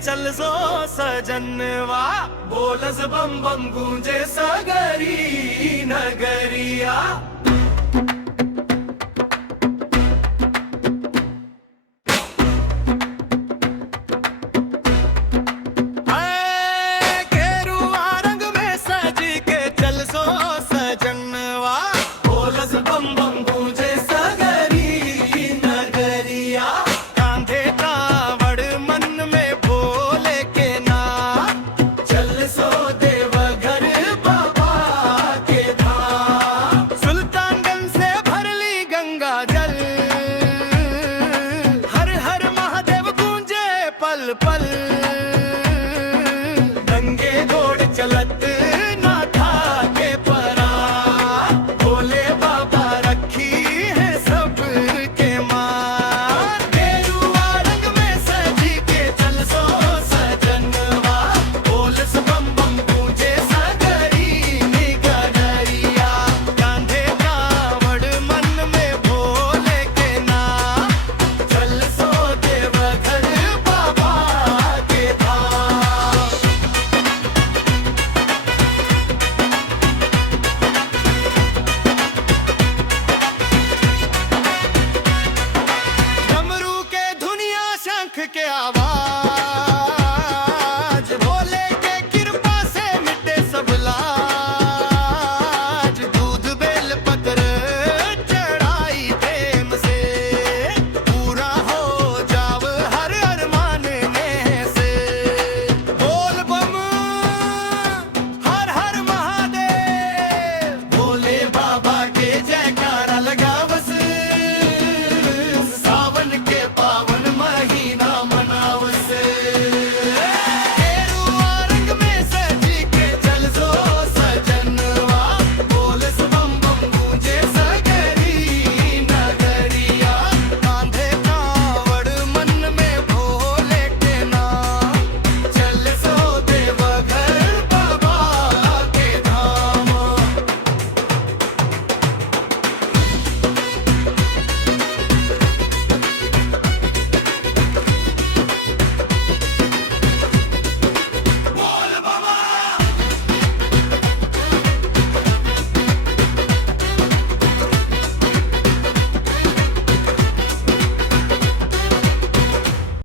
चल सो सजनवा, बोलस बम बम गूंजे सगरी नगरिया। गेरुआ रंग में सज के चल सो सजनवा, बोलस बम बम गूंजे सगरी नगरिया। कांधे कावड़ मन में भोले के नाम, चल सो देवघर बाबा के धाम। सुल्तानगंज से भर ली गंगा जल, हर हर महादेव गूंजे पल पल। नंगे दौड़ चलत ना था के परा, भोले बाबा रखी है सबके मान। गेरुआ रंग में सज के चल सो सजनवा, बोलस बम बम गूंजे सगरी निगरिया। कांधे कावड़ मन में भोले के नाम, चल सो देवघर बाबा के धाम। डमरू के धुनिया शंख के आवाज,